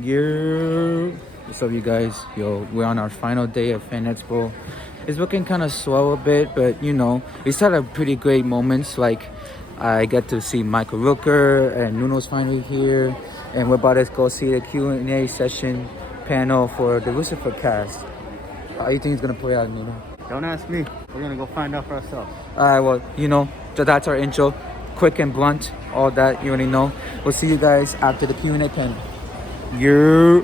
Yeah. What's up, you guys? Yo, we're on our final day of FanExpo. It's looking kind of slow a bit, but you know, we still had pretty great moments. Like, I get to see Michael Rooker and Nuno's finally here, and we're about to go see the Q&A session panel for the Lucifer cast. How do you think it's gonna play out, Nuno? Don't ask me. We're gonna go find out for ourselves. Alright, well, you know, that's our intro. Quick and blunt, all that you already know. We'll see you guys after the Q&A panel. Yeah.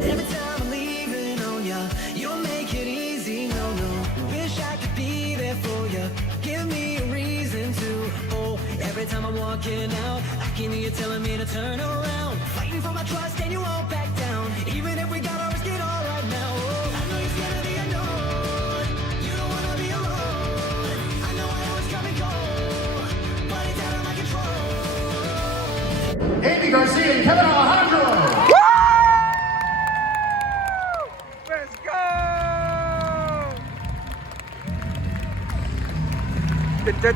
Every time I'm leaving on ya, you'll make it easy, no. Wish I could be there for ya, give me a reason to. Oh, every time I'm walking out, I can hear you telling me to turn around. Fighting for my trust and you won't back down. Even if we gotta risk it all right now. Oh, I know you're scared of the unknown. You don't wanna be alone. I know I always come and go, but it's out of my control. Aimee Garcia and Kevin Alejandro. Let's go!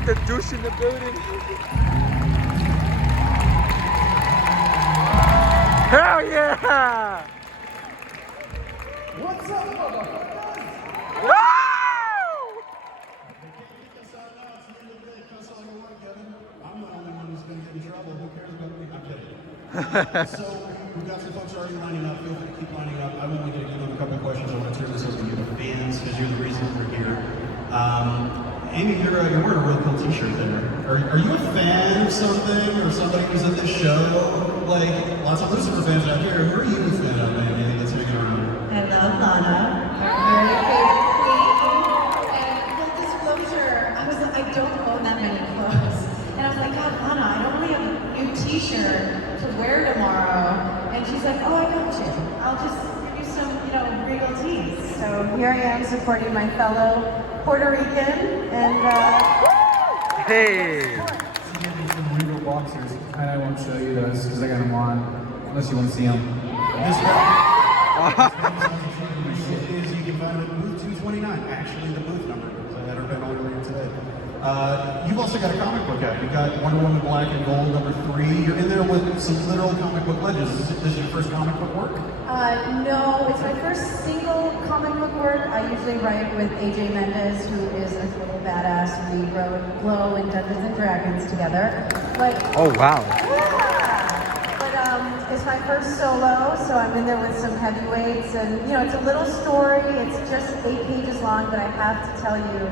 The douche in the building. Hell yeah! What's up, motherfuckers? Woo! I'm the only one who's going to get in trouble. Who cares about me? I'm kidding. So, we've got some folks already lining up. Feel free to keep lining up. I'm only going to give them a couple of questions. I want to turn this over to you, the fans, because you're the reason we're here. Aimee, you're wearing a real cool t-shirt there. Are you a fan of something or somebody who's in this show? Like, lots of Lucifer fans out here. Who are you a fan of, man? Anything that's hanging around? I love Lana. Very favorite queen. And full disclosure, I don't own that many clothes. And I was like, God, Lana, I don't really have a new t-shirt to wear tomorrow. And she's like, oh, I got you. I'll just give you some, regal tees. So here I am supporting my fellow Puerto Rican. And, Hey! Some regal boxers. I won't show you those because I got them on, unless you want to see them. This is, you can find it at booth 229, actually the booth number, because I had her been on earlier today. You've also got a comic book out. You've got Wonder Woman Black and Gold #3. You're in there with some literal comic book legends. Is this your first comic book work? No, it's my first single comic book work. I usually write with AJ Mendez, who is a total badass. We wrote Glow and Dungeons and Dragons together. But Oh, wow. yeah, but it's my first solo, so I'm in there with some heavyweights, and it's a little story. It's just 8 pages long, but I have to tell you,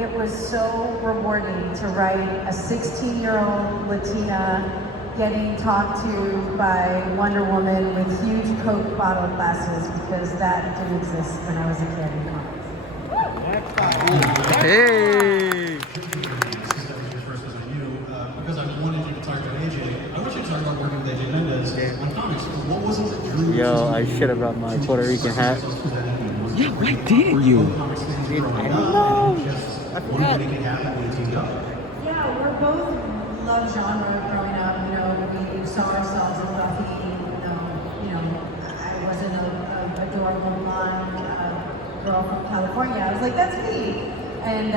it was so rewarding to write a 16-year-old Latina getting talked to by Wonder Woman with huge Coke bottle glasses, because that didn't exist when I was a kid in comics. Hey! Because I wanted you to talk to AJ, I want you to talk about working with AJ Mendez on comics. What was it that drew you? Yo, I should have brought my Puerto Rican hat. Yeah, why didn't you? I don't know. I What forgot. did you make it happen when you teamed up? Yeah, we're both love genre growing up. We saw ourselves in Buffy. I wasn't a adorable blonde girl from California. I was like, that's me. And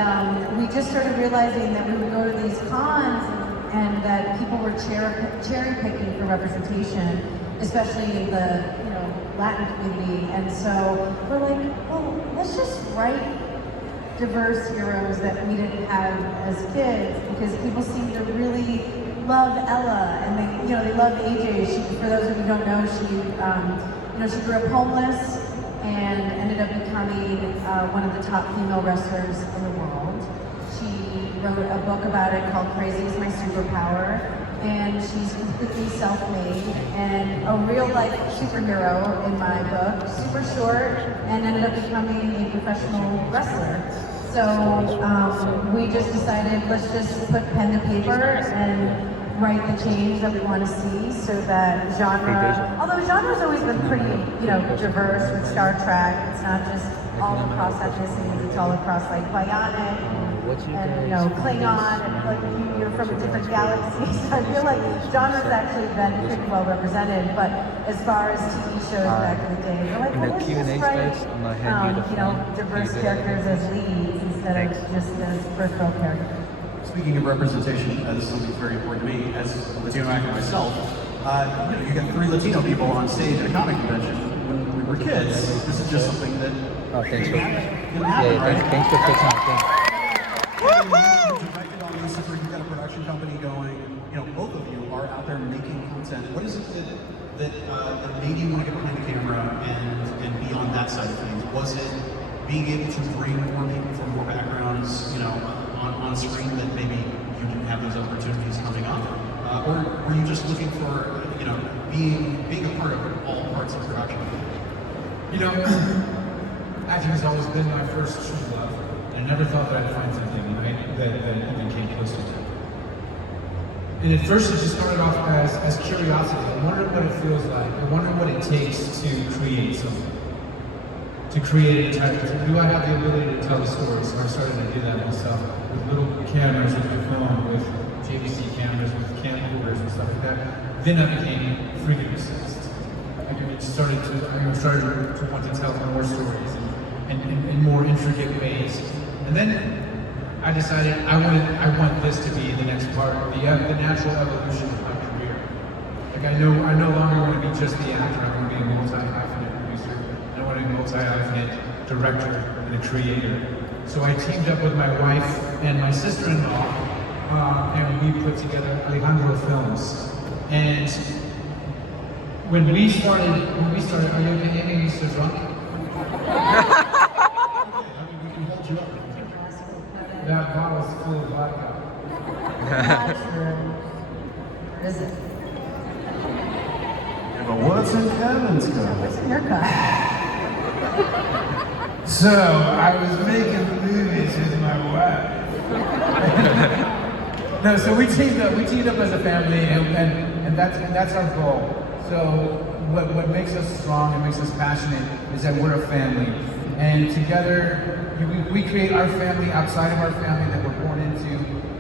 we just started realizing that we would go to these cons and that people were cherry picking for representation, especially in the Latin community. And so we're like, well, let's just write diverse heroes that we didn't have as kids, because people seem to really love Ella, and they love AJ. For those of you who don't know, she grew up homeless and ended up becoming one of the top female wrestlers in the world. She wrote a book about it called Crazy is My Superpower, and she's completely self-made and a real-life superhero in my book, super short, and ended up becoming a professional wrestler. So we just decided, let's just put pen to paper and write the change that we want to see, so that genre, although genre's always been pretty, diverse with Star Trek. It's not just all across ethnicities, it's all across like bionic and Klingon, and like you're from a different galaxy. So I feel like genre's actually been pretty well represented. But as far as TV shows back in the day, they're like, well, let's just write diverse characters as leads instead of just as first role characters. Speaking of representation, this is something that's very important to me as a Latino actor myself. You get 3 Latino people on stage at a comic convention. When we were kids, this is just something that Oh, thanks for can happen, right? thanks for fixing our thing. You directed on Lucifer, you've got a production company going. Both of you are out there making content. What is it that made you want to get behind the camera and be on that side of things? Was it being able to bring more people from more backgrounds, on screen that maybe you didn't have those opportunities coming up? Or were you just looking for, being a part of all parts of production? Acting has always been my first true love. I never thought that I'd find something that even came close to it. And at first it just started off as curiosity. I wonder what it feels like. I wonder what it takes to create something. To create an entire thing. Do I have the ability to tell a story? So I started to do that myself with little cameras, with my phone, with JVC cameras, with camcorders and stuff like that. Then I became freaking obsessed. I started to want to tell more stories and in more intricate ways. And then I decided I want this to be the next part, the natural evolution of my career. Like I no longer want to be just the actor. I want to be a multi-hyphenate producer. I want to be a multi-hyphenate director and a creator. So I teamed up with my wife and my sister-in-law, and we put together Alejandro Films. And when we started, are you okay, Amy? Are you so drunk? That bottle's full of vodka. What is it? But what's in Kevin's cup? What's in your cup? So I was making movies with my wife. No, so we teamed up as a family, and that's our goal. So what makes us strong and makes us passionate is that we're a family, and together we create our family outside of our family that we're born into,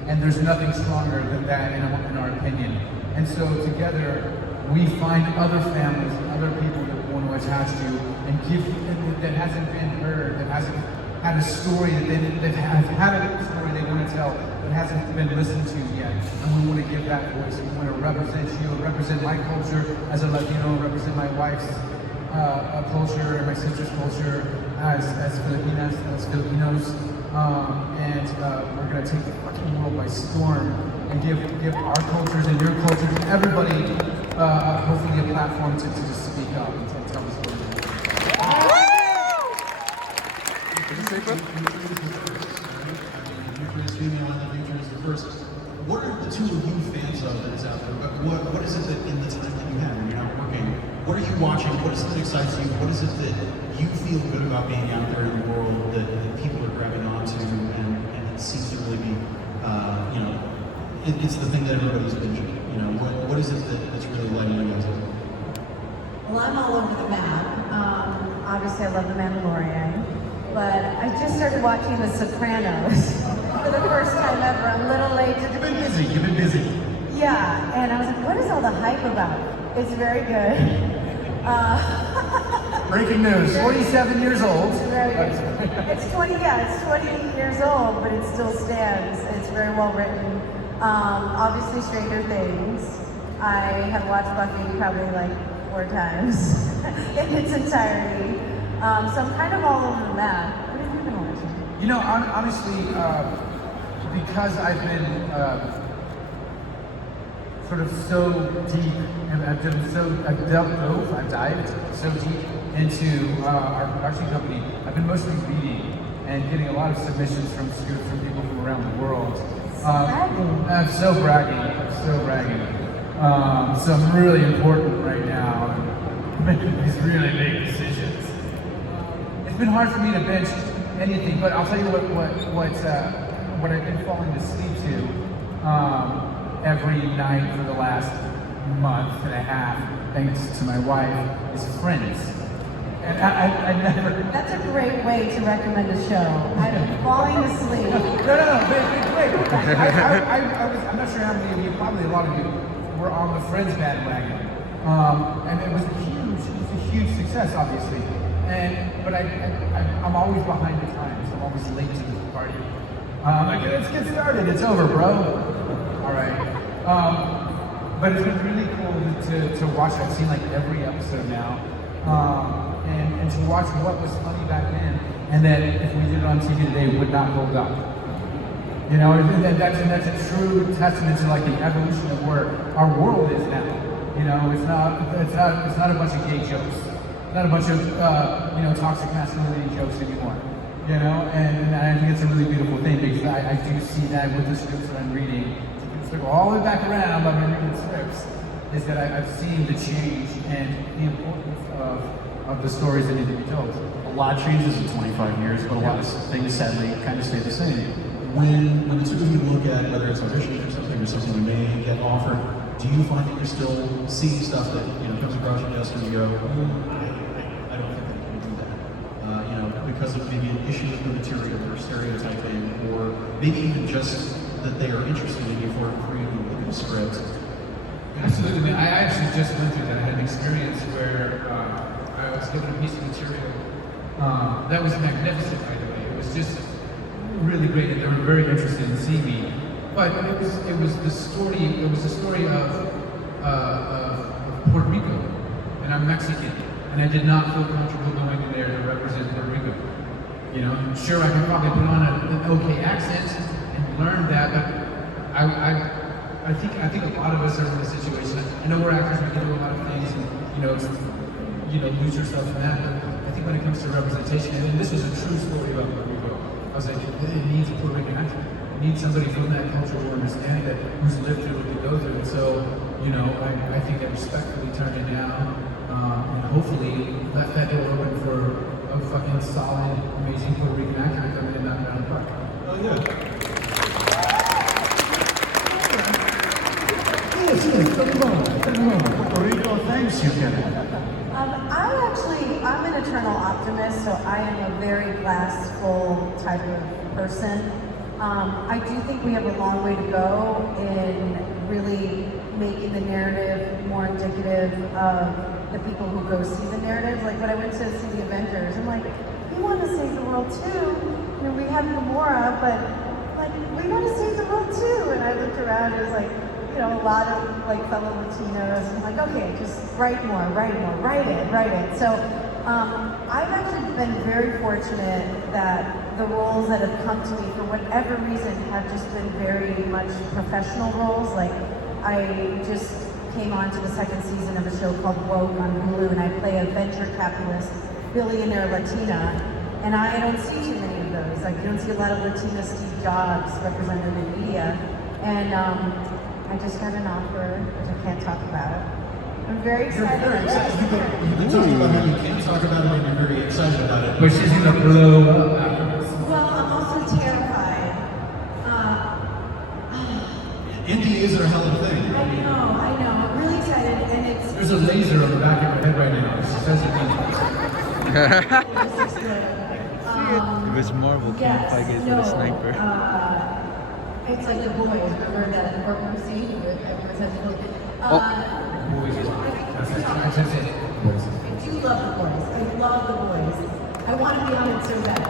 and there's nothing stronger than that in our opinion. And so together we find other families, other people that we want to attach to, and give that hasn't been heard, that hasn't had a story that have had a story they want to tell that hasn't been listened to yet. And we want to give that voice. We want to represent you, represent my culture as a Latino, represent my wife's culture and my sister's culture as Filipinas, as Filipinos. And we're going to take the fucking world by storm and give our cultures and your cultures and everybody hopefully a platform to just speak up and tell the story. What are the two of you fans of that is out there? But what is it that in the time that you have when you're not working, what are you watching? What is it that excites you? What is it that you feel good about being out there in the world that people are grabbing onto and it seems to really be, it's the thing that everybody's binging. What is it that's really lighting you up? Well, I'm all over the map. Obviously, I love The Mandalorian, but I just started watching The Sopranos for the first time ever. I'm a little late to You've been busy. Yeah, and I was like, what is all the hype about? It's very good. Breaking news, 47 years old. It's very good. It's 20 years old, but it still stands. It's very well written. Obviously, Stranger Things. I have watched Buffy probably like 4 times in its entirety. So I'm kind of all over the map. What have you been watching? Honestly, because I've been sort of so deep, and I've dived so deep into our production company, I've been mostly reading and getting a lot of submissions from people from around the world. I'm so bragging. So I'm really important right now, and making these really big decisions. It's been hard for me to bench anything, but I'll tell you what I've been falling to sleep to every night for the last month and a half, thanks to my wife, is Friends. And I never... That's a great way to recommend a show. I'm falling asleep. No, wait. I'm not sure how many of you, probably a lot of you, were on the Friends bandwagon. And it was a huge success, obviously. But I'm always behind the times. I'm always late to the party. Like, let's get started. It's over, bro. All right. But it's been really cool to watch. I've seen like every episode now, and to watch what was funny back then, and that if we did it on TV today, would not hold up. You know, and that's a true testament to like the evolution of where our world is now. You know, it's not a bunch of gay jokes, not a bunch of toxic masculinity jokes anymore. You know, and I think it's a really beautiful thing because I do see that with the scripts that I'm reading. To circle all the way back around by reading the scripts, is that I've seen the change and the importance of the stories that need to be told. A lot changes in 25 years, but a lot of things sadly kind of stay the same. When the two of you look at whether it's auditioning for something or something you may get offered, do you find that you're still seeing stuff that comes across your desk and you go, I don't think I can do that, because of maybe an issue with the material or stereotyping, or maybe even just that they are interested in you for a creative look at the script? Absolutely. I actually just went through that. I had an experience where I was given a piece of material that was magnificent, by the way. It was just really great, and they were very interested in seeing me. But it was the story. It was the story of Puerto Rico, and I'm Mexican, and I did not feel comfortable going in there to represent Puerto Rico. You know, sure, I can probably put on an okay accent and learn that, but I think a lot of us are in this situation. I know we're actors, we can do a lot of things, and lose yourself in that. But I think when it comes to representation, and this was a true story about Puerto Rico, I was like, it needs a Puerto Rican actor. It needs somebody from that culture who understands that, who's lived through what we go through. And so, I think I respectfully turned it down, and hopefully left that door open for a fucking solid, amazing Puerto Rican actor to come in and knock it out of the park. Oh yeah. Puerto Rico, thanks, you can. I'm an eternal optimist, so I am a very glass full type of person. I do think we have a long way to go in really making the narrative more indicative of the people who go see the narrative. Like when I went to see the Avengers, I'm like, we want to save the world too. We have Gamora, but like we want to save the world too. And I looked around, it was like, a lot of like fellow Latinos. I'm like, okay, just write more, write it. So I've actually been very fortunate that the roles that have come to me for whatever reason have just been very much professional roles. Like I just came on to the second season of a show called Woke on Hulu, and I play a venture capitalist, billionaire Latina, and I don't see too many of those. Like you don't see a lot of Latina Steve Jobs represented in media, and I just got an offer, which I can't talk about. I'm very excited. You're very excited. You can talk about it, you can't talk about it, and you're very excited about it. But she's gonna blow up. Well, I'm also terrified. NDAs are a hell of a thing. I know. I'm really excited, and it's... There's a laser on the back of her head right now. She says It was Marvel, can't fight against with a sniper. It's like The Boys, remember that courtroom scene with everyone says I do love The Boys. I love The Boys. I want to be on it so bad.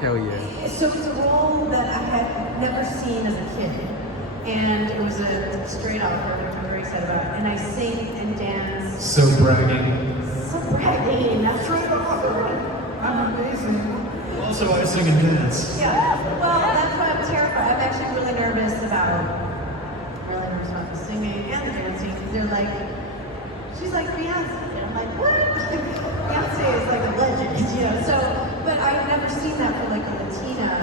Hell yeah. So it's a role that I had never seen as a kid. And it was a straight offer, which I'm very excited about. And I sing and dance. So bragging. That's straight offer. I'm amazing. Also, I sing and dance. Yeah, well, that's why I'm terrified. I'm actually really nervous about the singing and the dancing. They're like, she's like Beyonce. And I'm like, what? Beyonce is like a legend, So, but I've never seen that for like a Latina,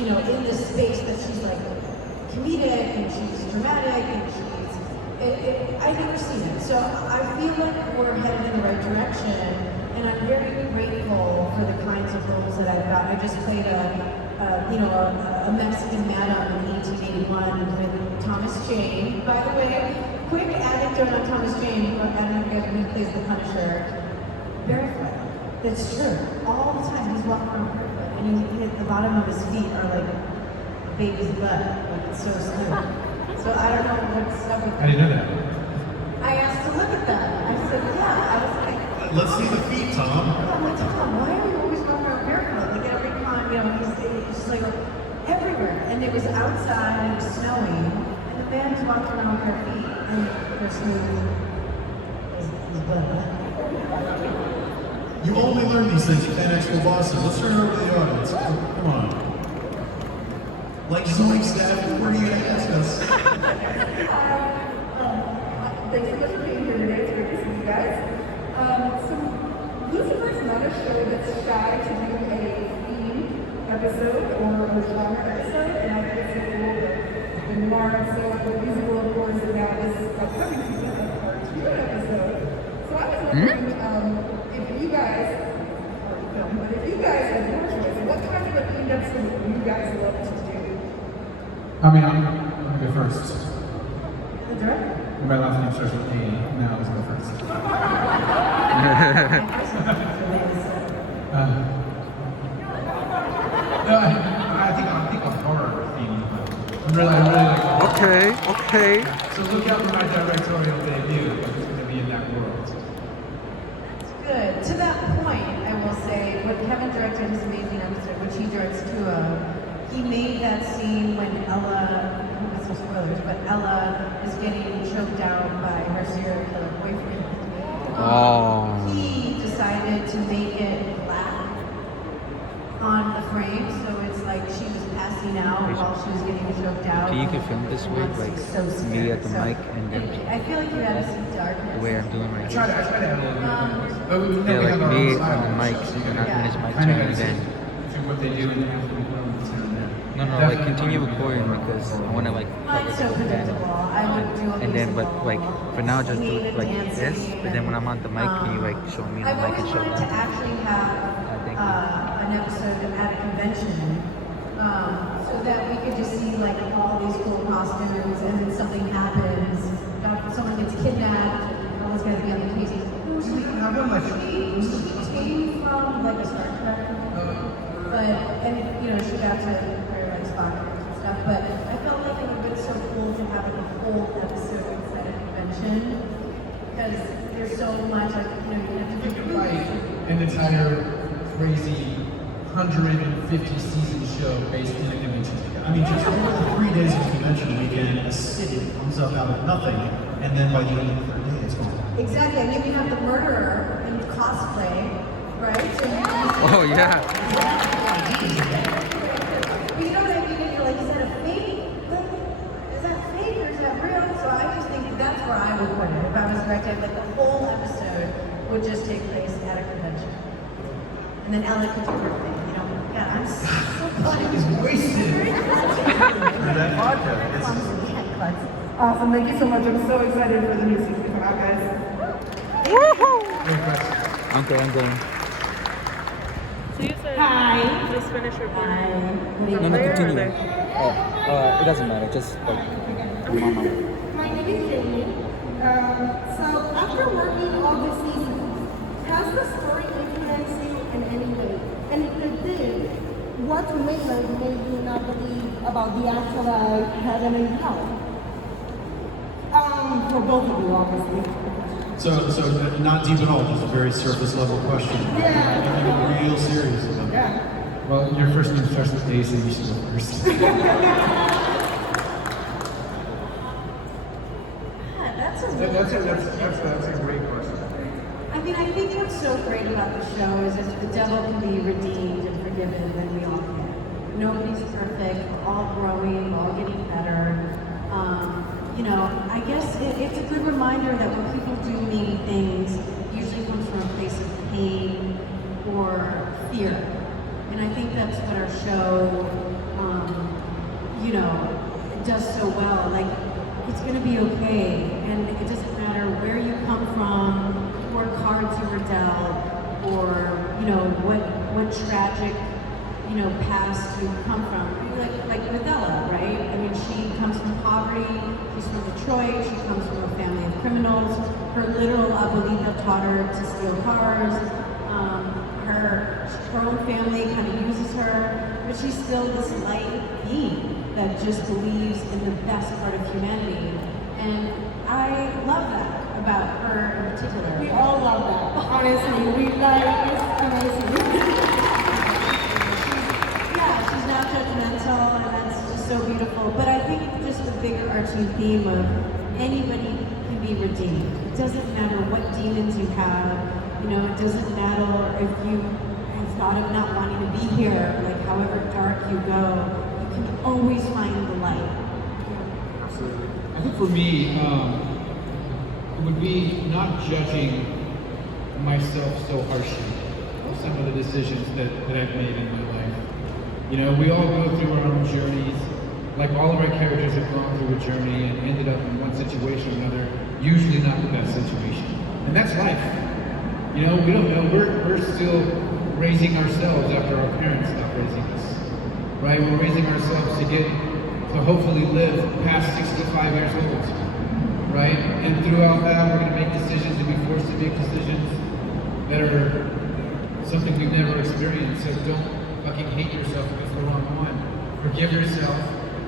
in this space that she's like comedic and she's dramatic and I've never seen it. So I feel like we're headed in the right direction. And I'm very grateful for the kinds of roles that I've got. I just played a Mexican madam in 1881 with Thomas Jane. By the way, quick anecdote on Thomas Jane. I don't know if you guys know who plays the Punisher. Barefoot. That's true. All the time he's walking around barefoot, and the bottom of his feet are like a baby's butt. Like it's so smooth. So I don't know what's up with that. I didn't know that. I asked to look at that. I said, yeah. I was like, let's see the feet, Tom. I'm like, Tom, why are you always walking around barefoot? Like every con, he's just like everywhere. And it was outside and it was snowing. And the fans walk around with their feet and they're saying, is better. You only learn these things at FanExpo Boston. Let's turn it over to the audience. Come on. Like Zoe staff, what are you going to ask us? Thanks so much for being here today. It's great to see you guys. So, Lucifer is not a show that's shy to do a theme episode or a genre episode, and I think it's so cool that the noir episode, the musical, of course, and now this upcoming season of cartoon episode. So I was wondering if you guys, but if you guys are fortunate, what kind of a themed episode would you guys love to do? I mean, I'm gonna go first. The director? My last name starts with A, now let's go first. I think a horror theme. I really like horror. Okay. So look out for my directorial debut. It's gonna be in that world. Good. To that point, I will say, when Kevin directed his amazing episode, which he directs too, he made that scene when Ella, not some spoilers, but Ella is getting choked out by her serial killer boyfriend. He decided to make it black on the frame, so it's like she was passing out while she was getting choked out. You can film this way, like so me at the scary. mic and then I feel like you had to see darkness. the way I'm doing right I tried to here. have a little bit. Yeah, like me on the mic, and not when it's my turn, and then What they do in the afternoon. no, like continue recording because I want to like Mine's so predictable. I would do a and then but musical. like for now just do Needed like dancing this, but then when I'm on the mic, can you like show me the I've mic and always show wanted to that? actually have Thank you. an episode at a convention, so that we could just see like all these cool costumes, and then something happens, someone gets kidnapped, always got to be on the case. She came from like a Star Trek, but and you know she got to wear like Spock and stuff. But I felt like it would have been so cool to have like a whole episode at a convention because there's so much like you know you have to do Like an entire crazy 150 season show based in a convention. I mean, just over the 3 days of convention weekend, a city comes up out of nothing, and then by the end of the third day, it's gone. Exactly, and then you have the murderer in cosplay, right? So you Oh yeah. But you know what I mean? And you're like, is that a fake? Is that fake or is that real? So I just think that's where I would put it. If I was directed, like the whole episode would just take place at a convention. And then Ella could do her thing, you know? Yeah, I'm so glad It's wasted. That vodka. Awesome, thank you so much. I'm so excited for the new season to come out, guys. Okay, I'm going. So you said Hi. just finish your Hi. burger. No, Where are continue. they? It doesn't matter. Just like mama. My name is Jaime. So after working all this season, has the story influenced you in any way? And if it did, what made you not believe about the afterlife, heaven and hell? For both of you, obviously. So not deep at all, just a very surface level question. Yeah. I'm real serious about it. Yeah. Well, your first name starts with A, so you should go first. That's a great question. I mean, I think what's so great about the show is if the devil can be redeemed and forgiven, then we all can. Nobody's perfect, we're all growing, we're all getting better. You know, I guess it's a good reminder that when people do mean things, it usually comes from a place of pain or fear. And I think that's what our show, you know, does so well. Like, it's gonna be okay, and it doesn't matter where you come from, what cards you were dealt, or you know what tragic, you know, past you come from. Like with Ella, right? I mean, she comes from poverty. She's from Detroit. She comes from a family of criminals. Her literal abuelita taught her to steal cars. Her own family kind of uses her, but she's still this light being that just believes in the best part of humanity. And I love that about her in particular. We all love that. Honestly, we like it's amazing. Yeah, she's not judgmental, and that's just so beautiful. But I think just the bigger arching theme of anybody can be redeemed. It doesn't matter what demons you have, you know, it doesn't matter if you have thought of not wanting to be here, like however dark you go, you can always find the light. Absolutely. I think for me, it would be not judging myself so harshly for some of the decisions that I've made in my life. You know, we all go through our own journeys. Like all of our characters have gone through a journey and ended up in one situation or another, usually not the best situation. And that's life. You know, we don't know. We're still raising ourselves after our parents stopped raising us. Right? We're raising ourselves to hopefully live past 65 years old. Right? And throughout that, we're going to make decisions and be forced to make decisions that are something we've never experienced. So don't fucking hate yourself if it's the wrong one. Forgive yourself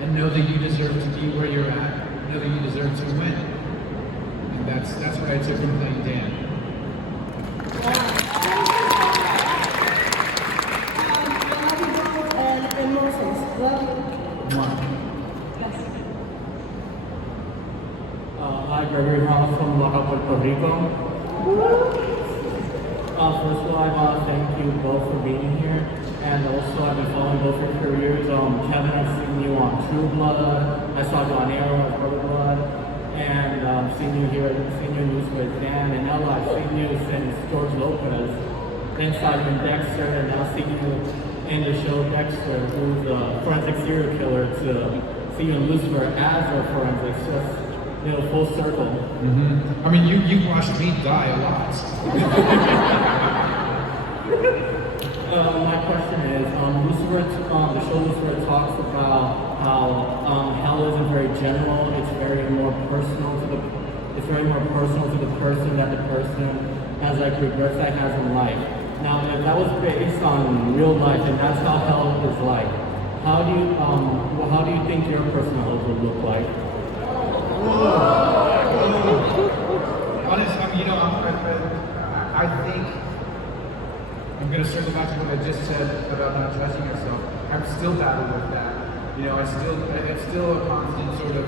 and know that you deserve to be where you're at. Know that you deserve to win. And that's what I took from playing Dan. And Moses, love you. Hi, Gregory House from Baja, Puerto Rico. First of all, I want to thank you both for being here. And also, I've been following both your careers. Kevin, I've seen you on True Blood. I saw you on Arrow and Brother Blood. And seen you here, seen you in Lucifer with Dan. And Ella, I've seen you since George Lopez. Then saw you in Dexter, and now seeing you in the show Dexter, who's a forensic serial killer, to see you in Lucifer as a forensic. Just, you know, full circle. Mm-hmm. I mean, you watched me die a lot. My question is, Lucifer, the show Lucifer talks about how hell isn't very general. It's very more personal to the person that the person has like regrets that has in life. Now, if that was based on real life and that's how hell is like, how do you think your personality would look like? Honestly, I mean, you know, I think I'm going to circle back to what I just said about not judging yourself. I'm still battling with that. You know, it's still a constant sort of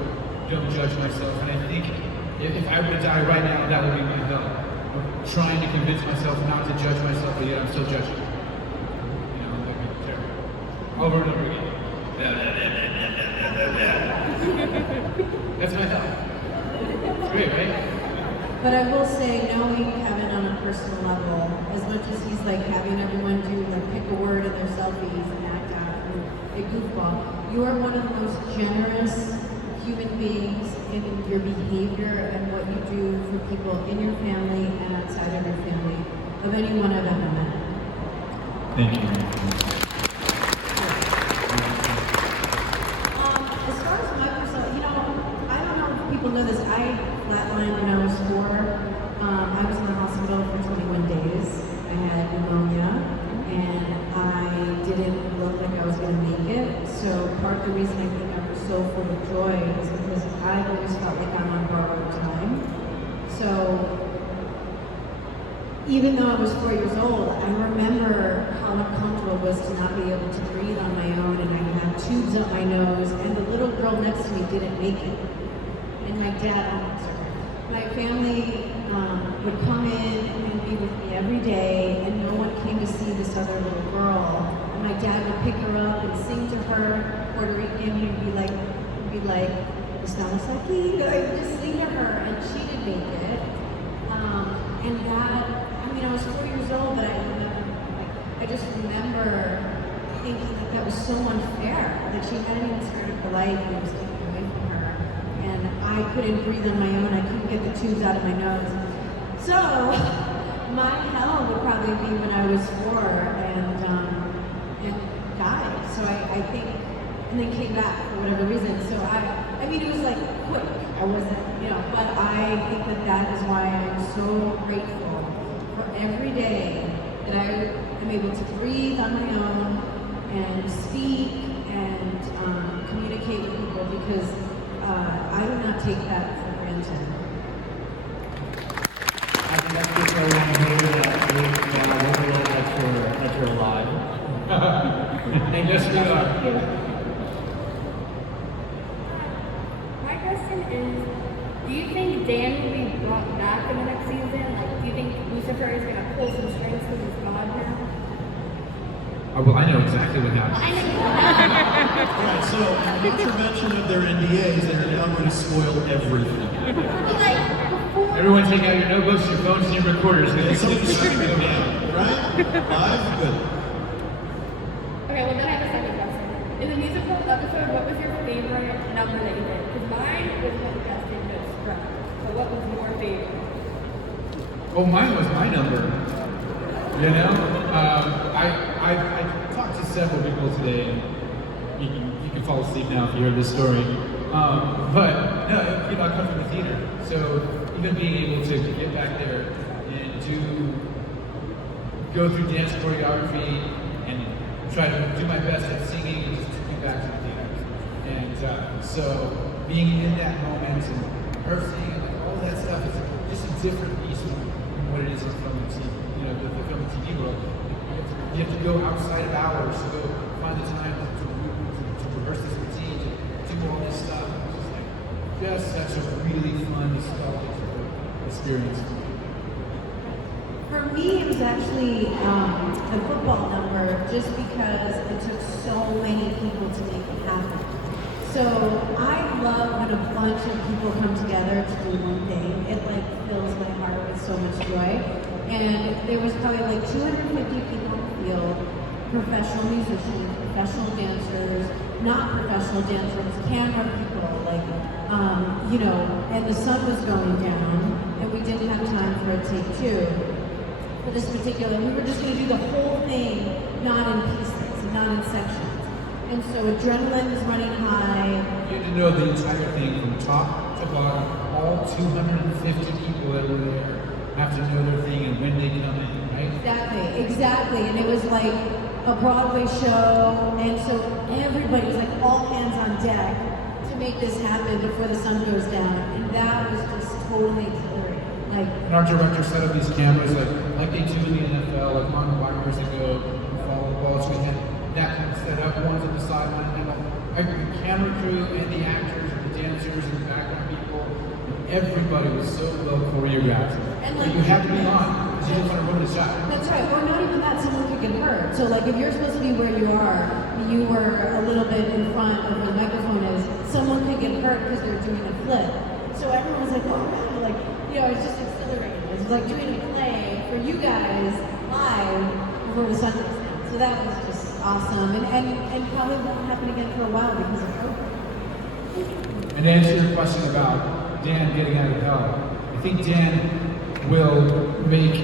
don't judge myself. And I think if I were to die right now, that would be my hell. I'm trying to convince myself not to judge myself, but yet I'm still judging. You know, like terrible. Over and over again. That's my hell. It's great, right? But I will say, knowing Kevin on a personal level, as much as he's like having everyone do like pick a word in their selfies and act out and a goofball, you are one of the most generous human beings in your behavior and what you do for people in your family and outside of your family of anyone I've ever met. Thank you. As far as my personal, you know, I don't know if people know this. I flatlined when I was 4. I was in the hospital for 21 days. I had pneumonia, and I didn't look like I was going to make it. So part of the reason I think I'm so full of joy is because I've always felt like I'm on borrowed time. So even though I was 4 years old, I remember how uncomfortable it was to not be able to breathe on my own, and I had tubes up my nose, and the little girl next to me didn't make it. And my my family would come in and be with me every day, and no one came to see this other little girl. And my dad would pick her up and sing to her Puerto Rican. He'd be like, "Estamos aquí." I would just sing to her, and she didn't make it. And that, I mean, I was 4 years old, but I just remember thinking that was so unfair. That she hadn't even started her life, and it was taken away from her. And I couldn't breathe on my own. I couldn't get the tubes out of my nose. So my hell would probably be when I was 4 and died. So I think, and then came back for whatever reason. So I mean, it was like quick. I wasn't, you know, but I think that is why I'm so grateful for every day that I am able to breathe on my own and speak and communicate with people, because I do not take that for granted. I think that's just where I want to hear that I really like that you're alive. And just back in the next season? Like, do you think Lucifer is going to pull some strings because he's God now? Well, I know exactly what happened. Alright, so contravention of their NDAs, they're now going to spoil everything. Everyone take out your notebooks, your phones, and your recorders. And so it's going to go down, right? Live? Good. Okay, well then I have a second question. In the musical episode, what was your favorite number that you did? Because mine was when Justin just struck. So what was your favorite? Oh, mine was my number. You know, I talked to several people today. And you can fall asleep now if you heard this story. But no, you know, I come from the theater, so even being able to get back there and go through dance choreography and try to do my best at singing and just took me back to the theater. And so being in that moment and rehearsing and like, all that stuff is just a different beast from what it is in film and TV, you know, the film and TV world. You have to go outside of hours to go find the time to rehearse this routine, to do all this stuff. It's just like, just such a really fun, nostalgic experience. For me, it was actually the football number, just because it took so many people to make it happen. So I love when a bunch of people come together to do one thing. It like fills my heart with so much joy. And there was probably like 250 people in the field, professional musicians, professional dancers, not professional dancers, camera people, like, you know, and the sun was going down, and we didn't have time for a take two. For this particular, we were just going to do the whole thing, not in pieces, not in sections. And so adrenaline is running high. You had to know the entire thing from top to bottom. All 250 people that were there have to know their thing and when they come in, right? Exactly. And it was like a Broadway show, and so everybody was like all hands on deck to make this happen before the sun goes down. And that was just totally exhilarating. Like, and our director set up these cameras like they do in the NFL, like on wires that go and follow the ball. So we had that kind of set up, ones on the sideline, and the camera crew and the actors and the dancers and the background people. And everybody was so well choreographed. And like, you had to be on because you didn't want to ruin the shot. That's right. Or not even that, someone could get hurt. So like if you're supposed to be where you were a little bit in front of where the microphone is, someone could get hurt because they're doing a flip. So everyone was like, oh wow, like, you know, it's just exhilarating. It's like doing a play for you guys live before the sun goes down. So that was just awesome. And probably won't happen again for a while because of COVID. And to answer your question about Dan getting out of hell, I think Dan will make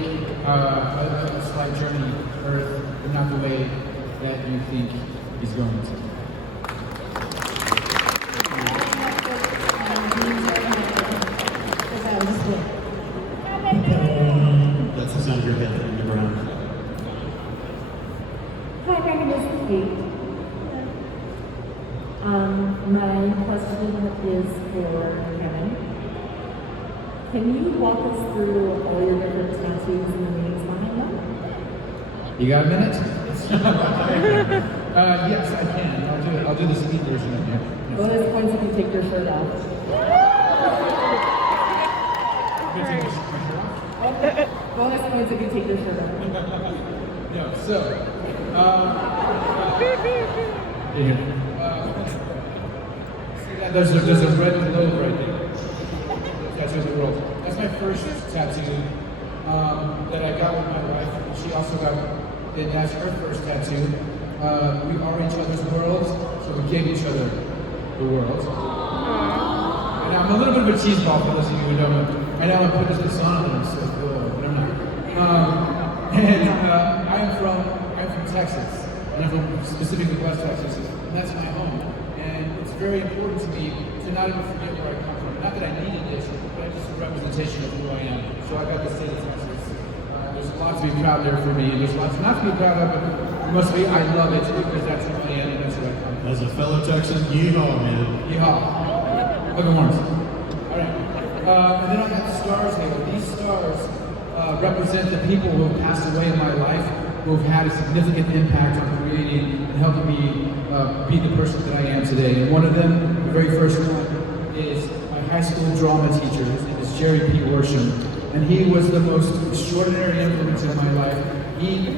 a slight journey to Earth, but not the way that you think he's going to. That's the sound of your head hitting the ground. Hi, my name is Kate. My question is for Kevin. Can you walk us through all your different tattoos and the meanings behind them? You got a minute? Yes, I can. I'll do the speed version of it. Bonus points if you take your shirt off. Bonus points if you take your shirt off. No, so, there's a red globe right there. Tattoo of the world. That's my first tattoo that I got with my wife. She also got it as her first tattoo. We are each other's worlds, so we gave each other the world. And I'm a little bit of a cheeseball for those of you who don't know. I know I'm putting this on and I'm so cool, but I'm not. I'm from Texas, and I'm from specifically West Texas, and that's my home. And it's very important to me to not even forget where I come from. Not that I needed this, but just a representation of who I am. So I got the state of Texas. There's a lot to be proud there for me, and there's lots not to be proud of, but mostly I love it because that's who I am and that's who I come from. As a fellow Texan, yeehaw, man. Yeehaw. Look at once. All right. And then I got the stars here. These stars represent the people who have passed away in my life, who have had a significant impact on creating and helping me be the person that I am today. And one of them, the very first one, is my high school drama teacher. His name is Jerry P. Worsham. and he was the most extraordinary influence in my life. He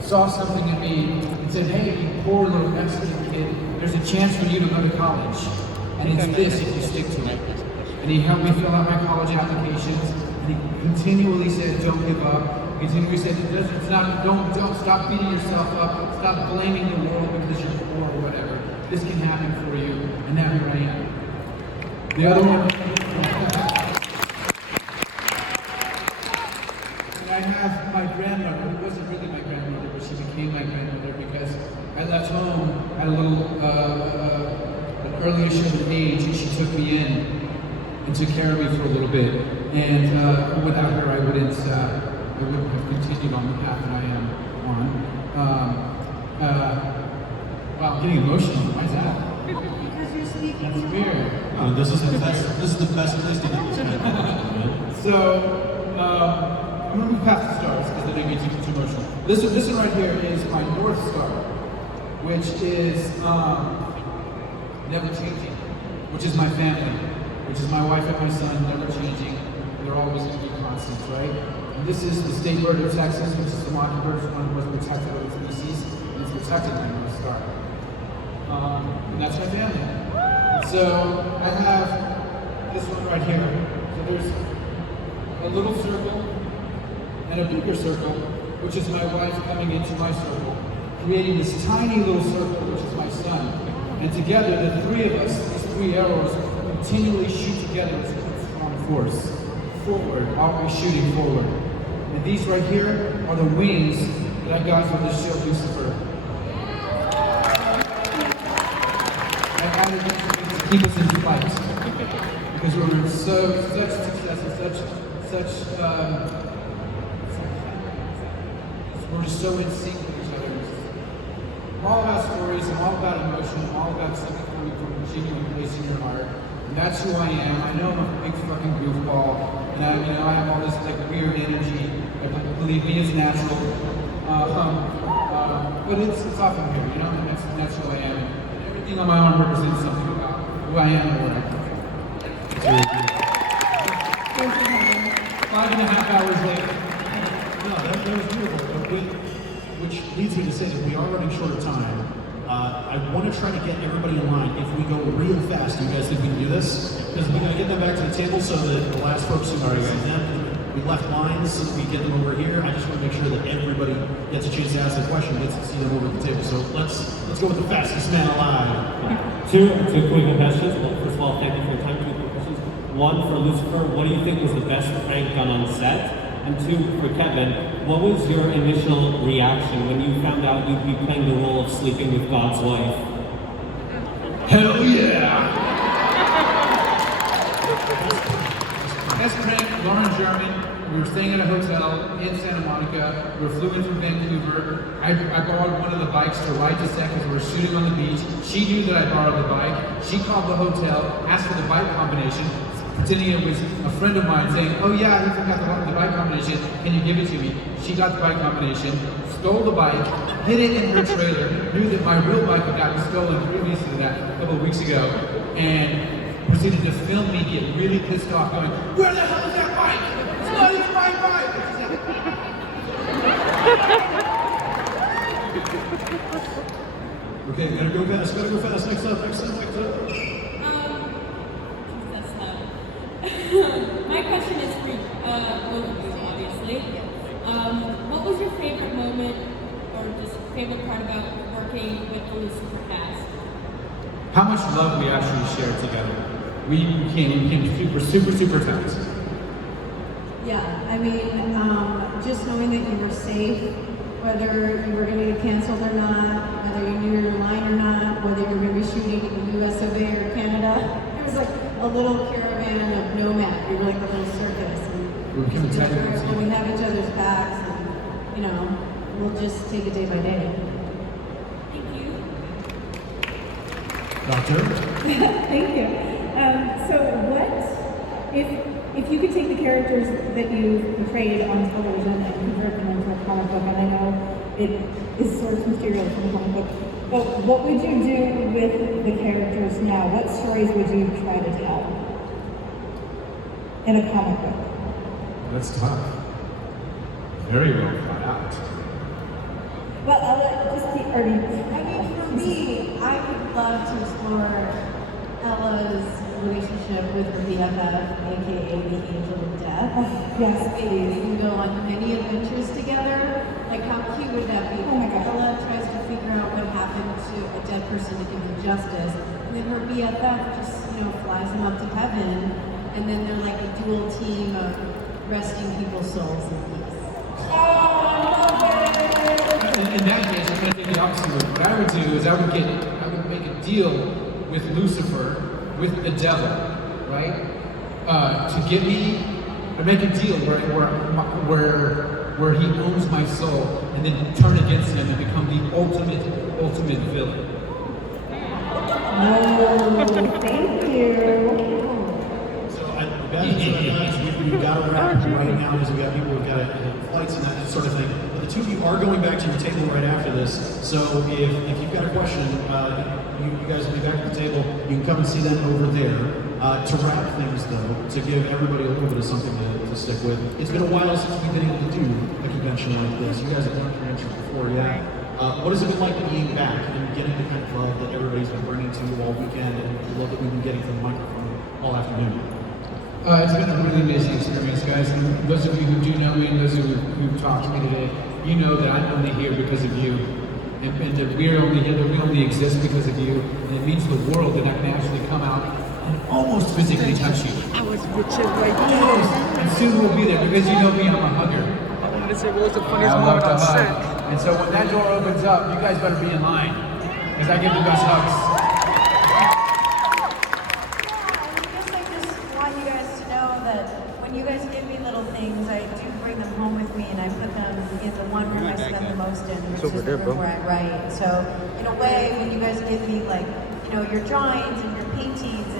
saw something in me and said, hey, you poor little Mexican kid, there's a chance for you to go to college, and it's this if you stick to it. And he helped me fill out my college applications, and he continually said, don't give up. He continually said, it's not, don't stop beating yourself up, stop blaming the world because you're poor or whatever. This can happen for you, and now here I am. The other one, I have my grandmother, who wasn't really my grandmother, but she became my grandmother because I left home at a little, an early-ish age, and she took me in and took care of me for a little bit. And without her, I wouldn't have continued on the path that I am on. Wow, I'm getting emotional. Why is that? Because you're speaking. That's weird. Oh, this is the best place to get this man. So, I'm gonna move past the stars because they make me too emotional. This one right here is my North Star, which is never changing, which is my family, which is my wife and my son, never changing. They're always gonna be constants, right? And this is the state bird of Texas, which is the mockingbird, one of the most protected of its species, and it's protected by North Star. And that's my family. So I have this one right here. So there's a little circle and a bigger circle, which is my wife coming into my circle, creating this tiny little circle, which is my son. And together, the three of us, these three arrows, continually shoot together as a strong force. Forward, always shooting forward. And these right here are the wings that I got from the show Lucifer. I added these wings to keep us in flight. Because we're such success and such we're just so in sync with each other. I'm all about stories, I'm all about emotion, I'm all about something coming from a genuine place in your heart. And that's who I am. I know I'm a big fucking goofball, and I have all this like weird energy. Believe me, it's natural. But it's often here, you know, and that's who I am. And everything on my arm represents something about who I am and where I come from. It's really beautiful. 5.5 hours later. No, that was beautiful. Which leads me to say that we are running short of time. I want to try to get everybody in line. If we go real fast, do you guys think we can do this? Because we're going to get them back to the table so that the last folks who already see them, we left lines so that we get them over here. I just want to make sure that everybody gets a chance to ask a question, gets to see them over at the table. So let's go with the fastest man alive. Two quick questions. Well, first of all, thank you for your time. 2 quick questions. One, for Lucifer, what do you think was the best prank done on set? And 2, for Kevin, what was your initial reaction when you found out you'd be playing the role of sleeping with God's wife? Hell yeah! Best prank, Lauren German. We were staying at a hotel in Santa Monica. We were flew in from Vancouver. I borrowed one of the bikes to ride to set because we were shooting on the beach. She knew that I borrowed the bike. She called the hotel, asked for the bike combination, pretending it was a friend of mine saying, oh yeah, he forgot the bike combination, can you give it to me? She got the bike combination, stole the bike, hid it in her trailer, knew that my real bike had gotten stolen previous to that a couple of weeks ago, and proceeded to film me get really pissed off going, where the hell is that bike? It's not even my bike! Okay, gotta go fast. Next up. My question is for both of you, obviously. What was your favorite moment or just favorite part about working with the Lucifer cast? How much love we actually shared together. We became super tight. Yeah, I mean, just knowing that you were safe, whether you were going to get canceled or not, whether you knew your line or not, whether you were going to be shooting in the US of A or Canada, it was like a little caravan of nomad. We were like a little circus. And we have each other's backs, and you know, we'll just take it day by day. Thank you. Doctor? Thank you. So what, if you could take the characters that you portrayed on television and convert them into a comic book, and I know it is source material from the comic book, but what would you do with the characters now? What stories would you try to tell in a comic book? That's tough. Very well thought out. Well, Ella, just keep, I mean, for me, I would love to explore Ella's relationship with her BFF, aka the Angel of Death. Yes, Maybe we can go on many adventures together. Like, how cute would that be? Oh my God. Ella tries to figure out what happened to a dead person to give him justice, and then her BFF just, flies him up to heaven, and then they're like a dual team of resting people's souls in peace. In that case, I'm going to take the opposite route. What I would do is I would make a deal with Lucifer, with the devil, right? To get me, to make a deal where he owns my soul, and then turn against him and become the ultimate villain. No, thank you. We've got to wrap right now because we've got people who've got flights and that sort of thing. But the two of you are going back to your table right after this. So if you've got a question, you guys will be back at the table. You can come and see them over there. To wrap things though, to give everybody a little bit of something to stick with. It's been a while since we've been able to do a convention like this. You guys have done conventions before, yeah? What has it been like being back and getting the kind of love that everybody's been bringing to you all weekend and the love that we've been getting from the microphone all afternoon? It's been a really amazing experience, guys. And those of you who do know me and those who've talked to me today, you know that I'm only here because of you. And that we're only here, that we only exist because of you. And it means the world that I can actually come out and almost physically touch you. I was bitching right Almost. And soon we'll be there because you know me, I'm a hugger. I wanted to say what was the funniest I love moment to on hug. set. And so when that door opens up, you guys better be in line. Because I give the best hugs. I just want you guys to know that when you guys give me little things, I do bring them home with me and I put them in the one room I spend the most in, which is the room where I write. So in a way, when you guys give me your drawings and your paintings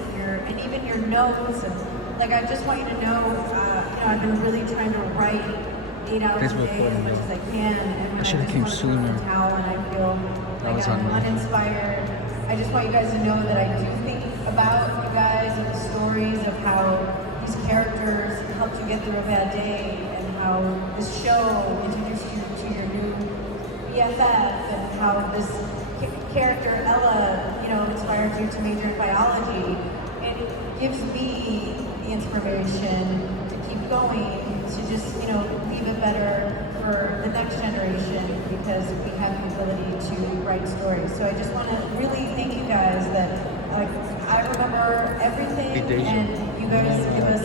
and even your notes, and I just want you to know, I've been really trying to write 8 hours a day as much as I can, and when I should have came sooner. And I feel like I'm uninspired. I just want you guys to know that I do think about you guys and the stories of how these characters helped you get through a bad day, and how this show introduced you to your new BFF, and how this character Ella, inspired you to major in biology. It gives me the inspiration to keep going, to just, leave it better for the next generation, because we have the ability to write stories. So I just want to really thank you guys that I remember everything, and you guys give us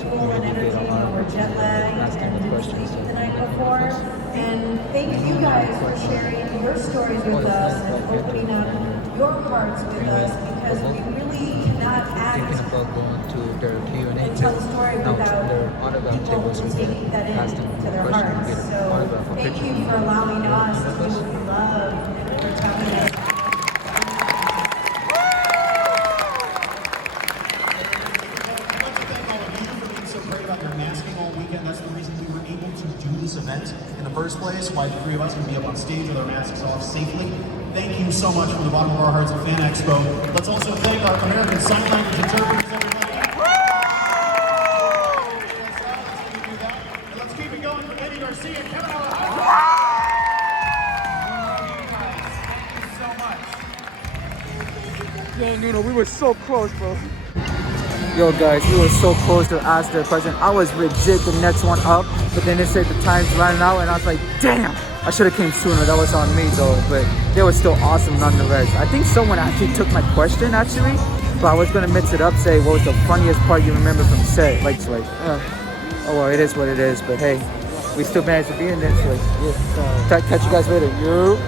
fuel and energy when we're jet lagged and didn't sleep the night before. And thank you guys for sharing your stories with us and opening up your hearts with us, because we really cannot act and tell a story without people taking that into their hearts. So thank you for allowing us to do what we love and for telling us. That's the reason we were able to do this event in the first place, why the three of us can be up on stage with our masks off safely. Thank you so much from the bottom of our hearts at FanExpo. Let's also thank our American Sign Language interpreters, everybody. And let's keep it going for Eddie Garcia and Kevin Alejandro. So much. Yo, Nuno, we were so close, bro. Yo, guys, we were so close to ask their question. I was legit the next one up, but then they said the time's running out, and I was like, damn, I should have came sooner. That was on me, though, but they were still awesome nonetheless. I think someone actually took my question, actually, but I was going to mix it up, say, what was the funniest part you remember from set? Oh, well, it is what it is, but hey, we still managed to be in this. Yeah. Catch you guys later. Yo.